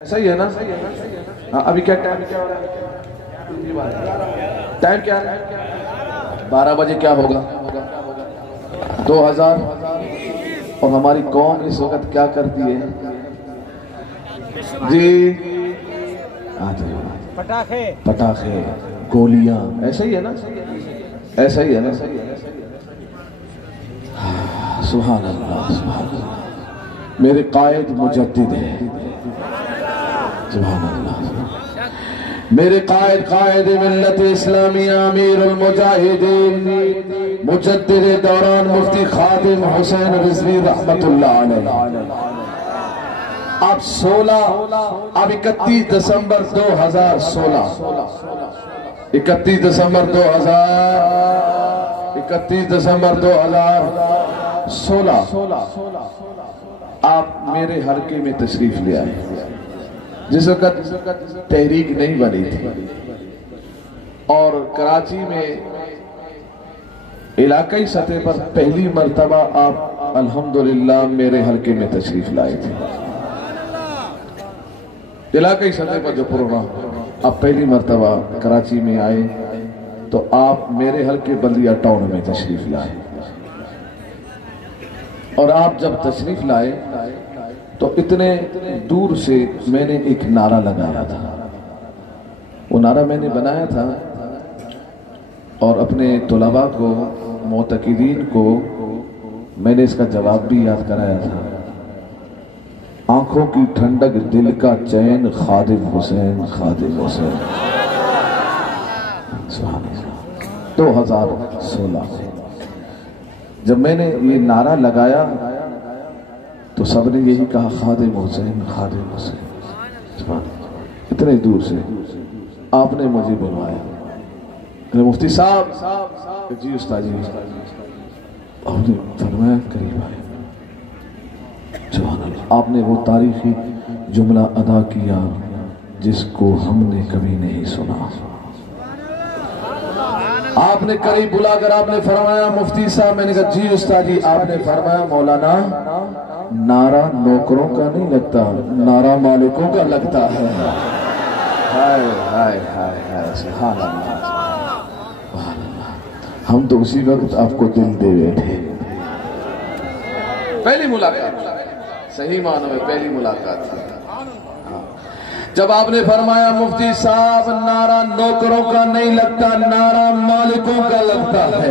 صحیح ہے نا؟ ابھی کیا ٹائم کیا ہو رہا ہے؟ ٹائم کیا ہے؟ 12 بجے کیا ہوگا؟ 2000 اور ہماری قوم اس وقت کیا کرتی ہے؟ جی پٹاخے گولیاں، ایسا ہی ہے نا؟ ایسا ہی ہے نا؟ سبحان اللہ سبحان اللہ، میرے قائد مجدد ہے، سبحان اللہ، میرے قائد ملت اسلامیہ امیر المجاہدین مجدد دوران مفتی خادم حسین رضوی رحمت اللہ علیہ، اب 31 دسمبر 2016 31 دسمبر 2016 آپ میرے حلقے میں تشریف لے آئے، جس وقت تحریک نہیں بنی تھی اور کراچی میں علاقائی سطح پر پہلی مرتبہ آپ الحمدللہ میرے حلقے میں تشریف لائے تھے۔ علاقائی سطح پر جو پروگرام آپ پہلی مرتبہ کراچی میں آئے تو آپ میرے حلقے بلدیہ ٹاؤن میں تشریف لائے، اور آپ جب تشریف لائے تو اتنے دور سے میں نے ایک نعرہ لگایا تھا، وہ نعرہ میں نے بنایا تھا اور اپنے طلباء کو معتقدین کو میں نے اس کا جواب بھی یاد کرایا تھا، آنکھوں کی ٹھنڈک دل کا چین خادم حسین خادم حسین، سبحان اللہ۔ 2016 جب میں نے یہ نعرہ لگایا تو سب نے یہی کہا خادم حسین خادم حسین، سبحان اللہ۔ اتنے دور سے آپ نے مجھے بلوایا، مفتی صاحب جی استاد جی، آپ نے فرمایا قریب آئے، سبحان اللہ۔ آپ نے وہ تاریخی جملہ ادا کیا جس کو ہم نے کبھی نہیں سنا، آپ نے قریب بلا کر آپ نے فرمایا مفتی صاحب، میں نے کہا جی استاد جی، آپ نے فرمایا مولانا نعرہ نوکروں کا نہیں لگتا، نعرہ مالکوں کا لگتا ہے۔ ہائے ہائے ہائے ہائے، سبحان اللہ سبحان اللہ۔ ہم تو اسی وقت آپ کو دل دے بیٹھے، پہلی ملاقات، صحیح معنوں میں پہلی ملاقات تھی جب آپ نے فرمایا مفتی صاحب نعرہ نوکروں کا نہیں لگتا، نعرہ مالکوں کا لگتا ہے،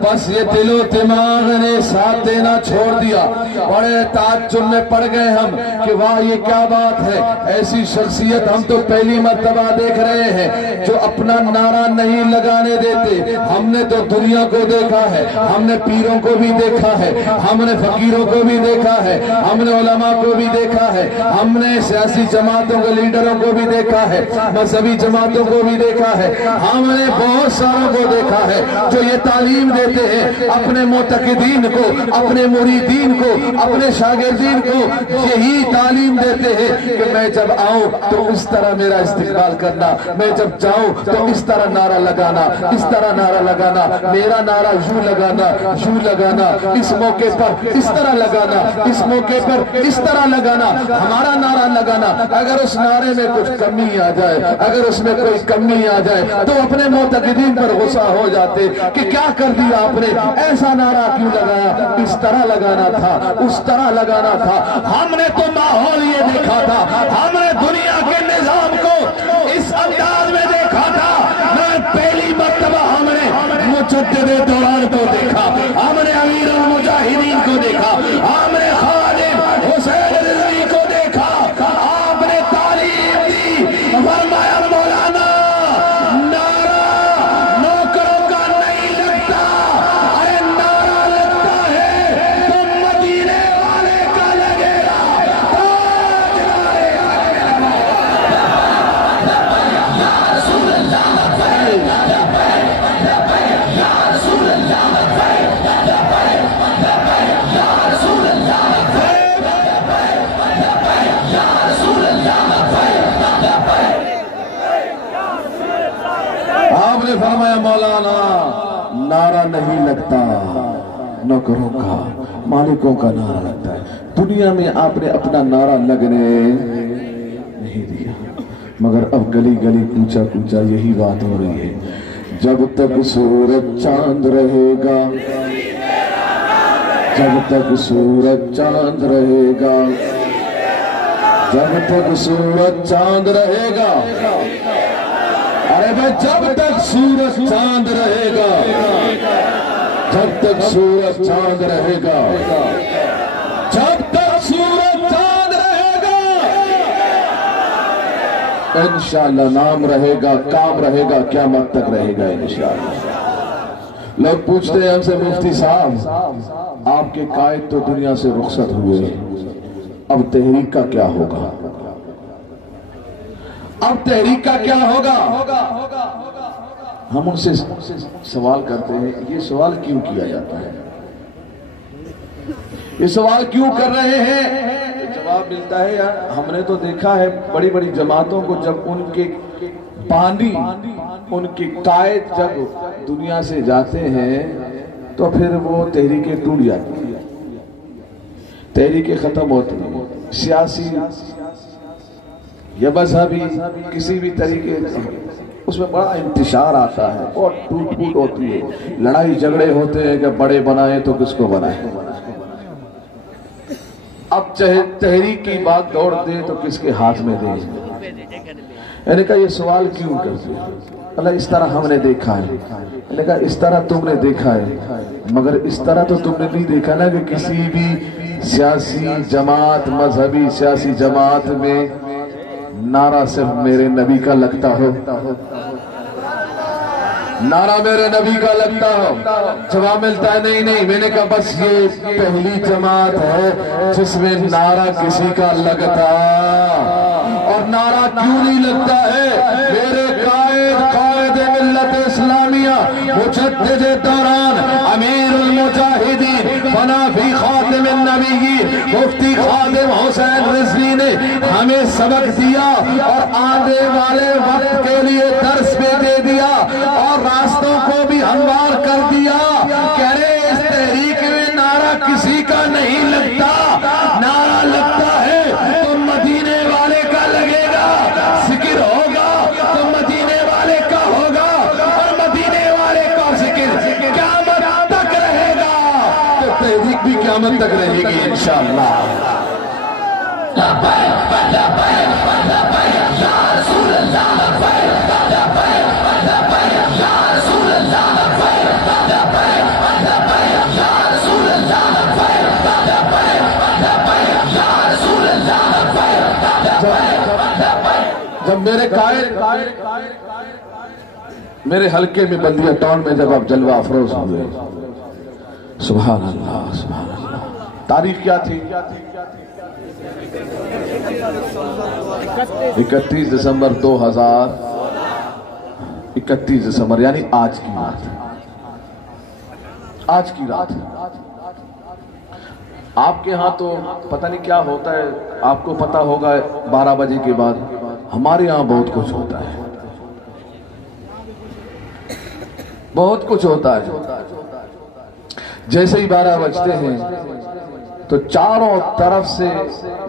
بس یہ دل و دماغ نے ساتھ دینا چھوڑ دیا، بڑے تعجب میں پڑ گئے ہم کہ واہ یہ کیا بات ہے، ایسی شخصیت ہم تو پہلی مرتبہ دیکھ رہے ہیں جو اپنا نعرہ نہیں لگانے دیتے۔ ہم نے تو دنیا کو دیکھا ہے، ہم نے پیروں کو بھی دیکھا ہے، ہم نے فقیروں کو بھی دیکھا ہے، ہم نے علماء کو بھی دیکھا ہے، ہم نے سیاسی جماعتوں کے لیڈروں کو بھی دیکھا ہے، مذہبی جماعتوں کو بھی دیکھا ہے، ہم نے بہت ساروں کو دیکھا ہے جو یہ تعلیم دیتے ہیں اپنے معتقدین کو، اپنے مریدین کو، اپنے شاگردین کو، یہی تعلیم دیتے ہیں کہ میں جب آؤں تو اس طرح میرا استقبال کرنا، میں جب جاؤں تو اس طرح نعرہ لگانا، اس طرح نعرہ لگانا، میرا نعرہ یوں لگانا، یوں لگانا، اس موقع پر اس طرح لگانا، اس موقع پر اس طرح لگانا، ہمارا نعرہ لگانا۔ اگر اس نعرے میں کچھ کمی آ جائے، اگر اس میں کوئی کمی آ جائے تو اپنے معتقدین پر غصہ ہو جاتے کہ کیا کر دیا آپ نے، ایسا نعرہ کیوں لگایا، اس طرح لگانا تھا، اس طرح لگانا تھا۔ ہم نے تو ماحول یہ دیکھا تھا، ہم نے دنیا کے نظام کو اس انداز میں دیکھا تھا، میں پہلی مرتبہ ہم نے مجدد دوران کو دیکھا، ہم نے امیر المجاہدین کو دیکھا، ہم نے خادم حسین رضوی کو دیکھا، آپ نے تعلیم دی، فرمایا مولانا نعرہ نوکروں کا نہیں لگتا، اے نعرہ لگتا ہے تو مدینے والے کا لگے گا۔ آپ نے فرمایا مولانا نعرہ نہیں لگتا، نوکروں کا مالکوں کا نعرہ لگتا ہے۔ دنیا میں آپ نے اپنا نعرہ لگنے نہیں مگر اب گلی گلی کوچا کوچا یہی بات ہو رہی ہے، جب تک سورج چاند رہے گا، جب تک سورج چاند رہے گا، جب تک سورج چاند رہے گا، ارے بھائی جب تک سورج چاند رہے گا، جب تک سورج چاند رہے گا، جب تک سورج چاند رہے گا، انشاءاللہ نام رہے گا، کام رہے گا، قیامت تک رہے گا انشاءاللہ۔ لوگ پوچھتے ہیں ہم سے مفتی صاحب آپ کے قائد تو دنیا سے رخصت ہوئے، اب تحریک کا کیا ہوگا؟ اب تحریک کا کیا ہوگا؟ ہم ان سے سوال کرتے ہیں، یہ سوال کیوں کیا جاتا ہے؟ یہ سوال کیوں کر رہے ہیں؟ جواب ملتا ہے یار ہم نے تو دیکھا ہے بڑی بڑی جماعتوں کو جب ان کے بانی، ان کے قائد جب دنیا سے جاتے ہیں تو پھر وہ تحریکیں ٹوٹ جاتی ہیں، تحریکیں ختم ہوتی ہیں، سیاسی یا مذہبی کسی بھی طریقے اس میں بڑا انتشار آتا ہے اور ٹوٹ پھوٹ ہوتی ہے، لڑائی جھگڑے ہوتے ہیں کہ بڑے بنائیں تو کس کو بنائیں، اب چاہے تحریک کی بات دوڑ دیں تو کس کے ہاتھ میں دیں۔ میں نے کہا یہ سوال کیوں کرتے ہیں؟ اللہ اس طرح ہم نے دیکھا ہے۔ میں نے کہا اس طرح تم نے دیکھا ہے، مگر اس طرح تو تم نے نہیں دیکھا نا کہ کسی بھی سیاسی جماعت، مذہبی سیاسی جماعت میں نعرہ صرف میرے نبی کا لگتا ہو، نعرہ میرے نبی کا لگتا ہو۔ جواب ملتا ہے نہیں نہیں۔ میں نے کہا بس یہ پہلی جماعت ہے جس میں نعرہ کسی کا لگتا، اور نعرہ کیوں نہیں لگتا ہے؟ میرے قائد ملت اسلامیہ، مجدد دوران، امیر المجاہدین، فنافی خاتم النبیین، مفتی خادم حسین رضوی نے ہمیں سبق دیا اور آنے والے وقت کے لیے درس بھی دے دیا اور راستوں کو بھی ہموار کر دیا۔ کہہ رہے اس تحریک میں نعرہ کسی کا نہیں لگتا، نعرہ لگتا ہے تو مدینے والے کا لگے گا، ذکر ہوگا تو مدینے والے کا ہوگا، اور مدینے والے کا ذکر قیامت تک رہے گا، تو تحریک بھی قیامت تک رہے گی انشاءاللہ۔ جب میرے قائد میرے حلقے میں بلدیہ ٹاؤن میں جب آپ جلوہ افروز ہوئے، سبحان اللہ سبحان اللہ، تاریخ کیا تھی؟ 31 دسمبر 2000، 31 دسمبر یعنی آج کی رات، آج کی رات۔ آپ کے ہاں تو پتہ نہیں کیا ہوتا ہے، آپ کو پتہ ہوگا 12 بجے کے بعد، ہمارے یہاں بہت کچھ ہوتا ہے، بہت کچھ ہوتا ہے۔ جیسے ہی 12 بجتے ہیں تو چاروں طرف سے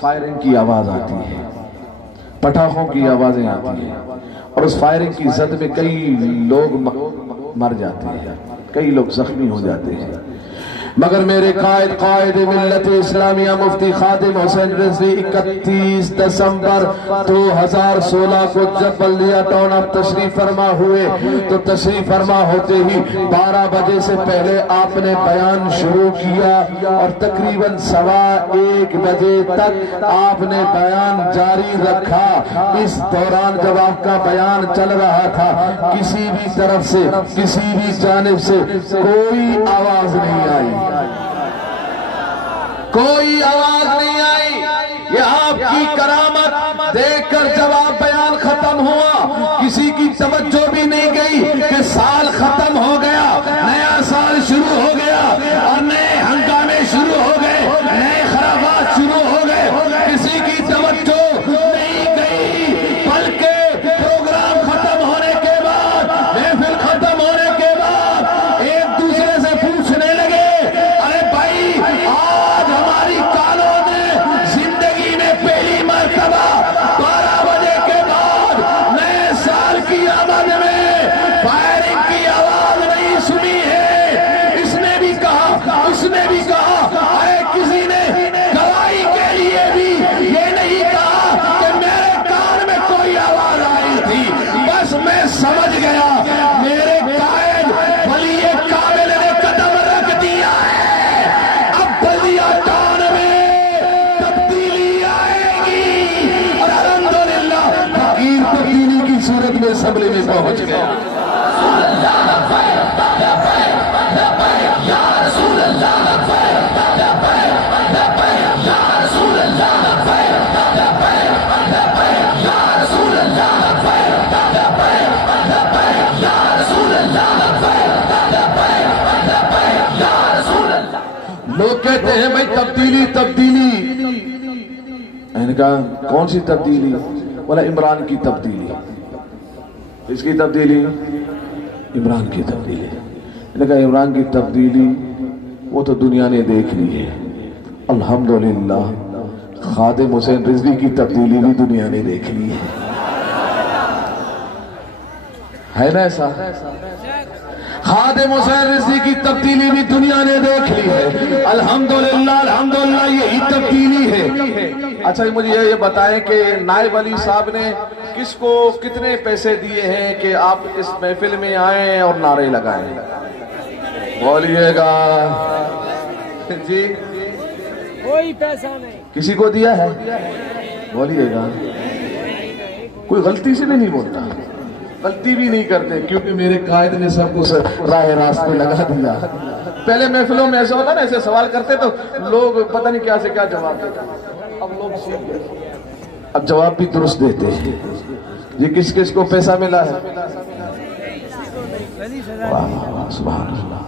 فائرنگ کی آواز آتی ہے، پٹاخوں کی آوازیں آتی ہیں، اور اس فائرنگ کی زد میں کئی لوگ مر جاتے ہیں، کئی لوگ زخمی ہو جاتے ہیں، مگر میرے قائد ملت اسلامیہ مفتی خادم حسین رضوی 31 دسمبر 2016 کو جب بلدیہ ٹاؤن آپ تشریف فرما ہوئے تو تشریف فرما ہوتے ہی 12 بجے سے پہلے آپ نے بیان شروع کیا اور تقریباً 1:15 بجے تک آپ نے بیان جاری رکھا۔ اس دوران جب آپ کا بیان چل رہا تھا کسی بھی طرف سے، کسی بھی جانب سے کوئی آواز نہیں آئی، کوئی آواز نہیں آئی۔ یہ آپ کی کرامت دیکھ کر جب آپ بیان ختم ہوا کسی کی توجہ بھی نہیں گئی کہ سال ختم ہو گیا، نیا سال شروع ہو گیا اور نئے ہنگامے شروع ہو گئے، نئے خرابات شروع ہو گئے، کسی کی توجہ نہیں گئی، بلکہ پروگرام ختم ہونے کے بعد، محفل ختم ہونے کے بعد ایک دوسرے سے پوچھنے لگے، ارے بھائی آج ہماری کانوں نے زندگی میں پہلی مرتبہ 12 بجے کے بعد صورت میں اسمبلی میں پہنچ گیا. لوگ کہتے ہیں بھائی تبدیلی تبدیلی. میں نے کہا کون سی تبدیلی؟ بولا عمران کی تبدیلی. اس کی تبدیلی؟ عمران کی تبدیلی. میں نے کہا عمران کی تبدیلی وہ تو دنیا نے دیکھ لی ہے. الحمدللہ خادم حسین رضوی کی تبدیلی بھی دنیا نے دیکھ لی ہے نا ایسا؟ خادم حسین رضوی کی تبدیلی بھی دنیا نے دیکھ لی ہے. الحمدللہ الحمدللہ یہی تبدیلی ہے. اچھا مجھے یہ بتائیں کہ نائب علی صاحب نے کس کو کتنے پیسے دیے ہیں کہ آپ اس محفل میں آئیں اور نعرے لگائیں؟ بولیے گا جی. کوئی پیسہ نہیں. کسی کو دیا ہے؟ بولیے گا. کوئی غلطی سے بھی نہیں بولتا، غلطی بھی نہیں کرتے، کیونکہ میرے قائد نے سب کو راہ راست پہ لگا دیا. پہلے محفلوں میں ایسا ہوتا نا، ایسے سوال کرتے تو لوگ پتہ نہیں کیا سے کیا جواب دیتے. اب لوگ سیکھ گئے، اب جواب بھی درست دیتے ہیں. یہ کس کس کو پیسہ ملا ہے؟ سبحان اللہ.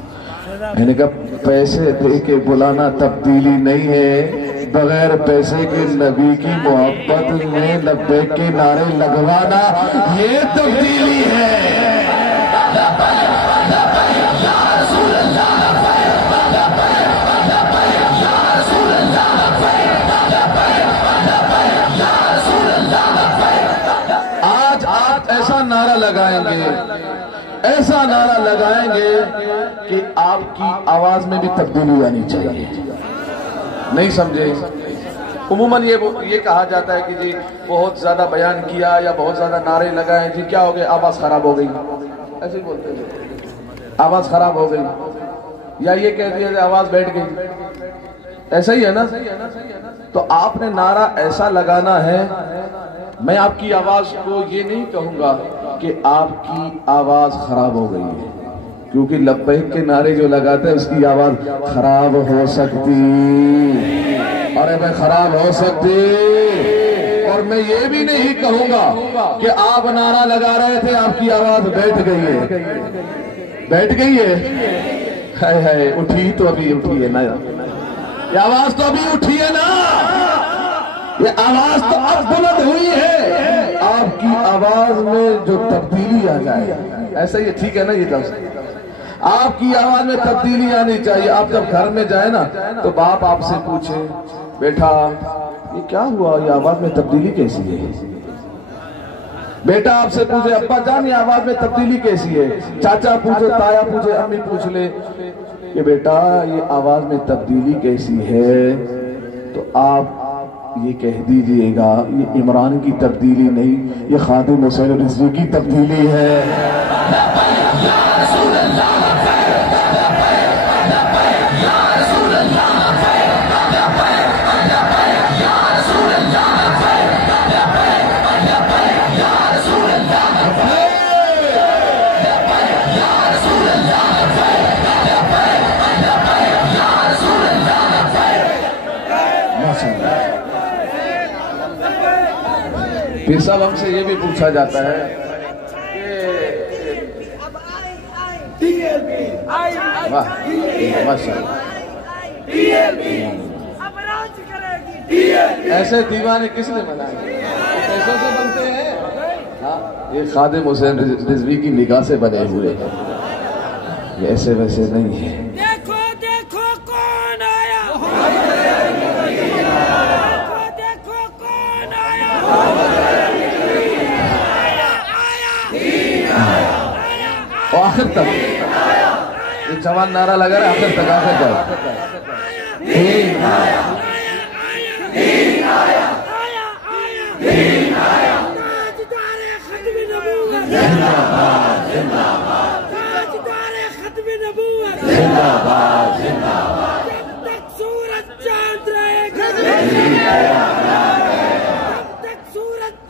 میں نے کہا پیسے دے کے بلانا تبدیلی نہیں ہے، بغیر پیسے کے نبی کی محبت میں لبیک کے نعرے لگوانا یہ تبدیلی ہے. آج آپ ایسا نعرہ لگائیں گے، ایسا نعرہ لگائیں گے کہ آپ کی آواز میں بھی تبدیلی آنی چاہیے. نہیں سمجھے؟ عموماً یہ کہا جاتا ہے کہ جی بہت زیادہ بیان کیا یا بہت زیادہ نعرے لگائے، جی کیا ہو گیا؟ آواز خراب ہو گئی. ایسے ہی بولتے ہیں آواز خراب ہو گئی، یا یہ کہہ دیا کہ آواز بیٹھ گئی. ایسا ہی ہے نا؟ تو آپ نے نعرہ ایسا لگانا ہے. میں آپ کی آواز کو یہ نہیں کہوں گا کہ آپ کی آواز خراب ہو گئی ہے، کیونکہ لبیک کے نعرے جو لگاتے ہیں اس کی آواز خراب ہو سکتی، ارے میں خراب ہو سکتی. اور میں یہ بھی نہیں کہوں گا کہ آپ نعرہ لگا رہے تھے آپ کی آواز بیٹھ گئی ہے. بیٹھ گئی ہے؟ ہائے اٹھی تو ابھی اٹھی ہے نا، یہ آواز تو ابھی اٹھی ہے نا، یہ آواز تو اب بلند ہوئی ہے. آپ کی آواز میں جو تبدیلی آ جائے، ایسا ہی ٹھیک ہے نا؟ یہ لفظ آپ کی آواز میں تبدیلی آنی چاہیے. آپ جب گھر میں جائیں نا تو باپ آپ سے پوچھے بیٹا یہ کیا ہوا، یہ آواز میں تبدیلی کیسی ہے؟ بیٹا آپ سے پوچھے ابا جان یہ آواز میں تبدیلی کیسی ہے؟ چاچا پوچھے، تایا پوچھے، امی پوچھ لے کہ بیٹا یہ آواز میں تبدیلی کیسی ہے، تو آپ یہ کہہ دیجئے گا یہ عمران کی تبدیلی نہیں، یہ خادم حسین رضوی کی تبدیلی ہے. پھر صاحب ہم سے یہ بھی پوچھا جاتا ہے ایسے دیوانے کس نے بنائے؟ پیسوں سے بنتے ہیں. یہ خادم حسین رضوی کی نگاہ سے بنے ہوئے ہیں، یہ ایسے ویسے نہیں ہے. دیکھو دیکھو کون آیا، دیکھو کون آیا. آخر تک یہ جوان نعرہ لگا رہا ہے، آخر تک آخر تک. جب تک سورج چاند رہے گا، جب تک سورج